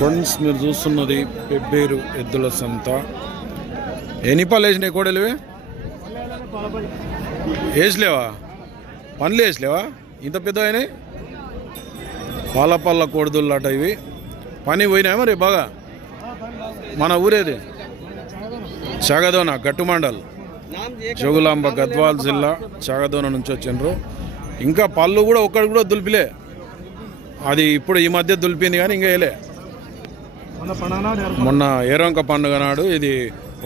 Friends మీరు చూస్తున్నది పెబ్బేరు ఎద్దుల సంత. ఎన్ని పళ్ళు వేసినాయి కోడలివి వేసలేవా పనులు వేసలేవా ఇంత పెద్ద అయినాయి? పాల పళ్ళ కోడిదుళ్ళట ఇవి. పని పోయినాయి మరి బాగా? మన ఊరేది? చాగదోన గట్టుమండల్. జోగులాంబ గద్వాల్ జిల్లా చాగదోన నుంచి వచ్చిండ్రు. ఇంకా పళ్ళు కూడా ఒక్కడు కూడా దులిపిలే. అది ఇప్పుడు ఈ మధ్య దులిపింది కానీ ఇంకా వేయలే. మొన్న ఏరంక పండుగ నాడు ఇది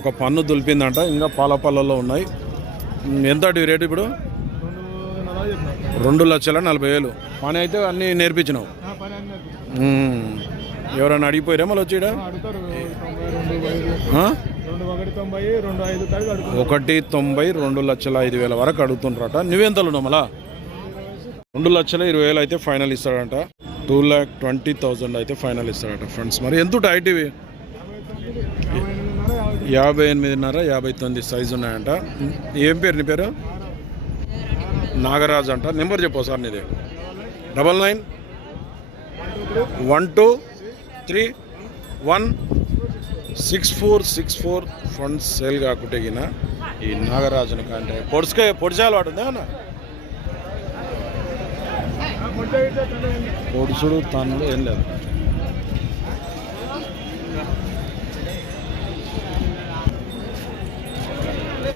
ఒక పన్ను దులిపిందంట ఇంకా పాల పళ్ళల్లో ఉన్నాయి ఎంత రేటు ఇప్పుడు? రెండు లక్షల నలభై వేలు. పని అయితే అన్నీ నేర్పించినావు. ఎవరైనా అడిగిపోయారా మళ్ళీ? రెండు ఒకటి తొంభై రెండు లక్షల ఐదు వేల వరకు అడుగుతుండ్రట. నువ్వెంతలు మళ్ళా? రెండు లక్షల ఇరవై వేలు అయితే ఫైనల్ ఇస్తాడంట. టూ ల్యాక్ ట్వంటీ థౌజండ్ అయితే ఫైనల్ ఇస్తాడట ఫ్రెండ్స్. మరి ఎంత ఉంటాయి ఐటీవీ యాభై ఎనిమిదిన్నర యాభై తొమ్మిది సైజు ఉన్నాయంట. ఏం పేరు నీ పేరు? నాగరాజ్ అంట. నెంబర్ చెప్పు సార్ నీది. Double nine one two three one six four six four funds sale కాకుండా ఈ నాగరాజుని కంటే పొడుచుకే పొడిచాలు వాడుందా అన్న? పొడుచుడు తన్నుడు ఏం లేదు.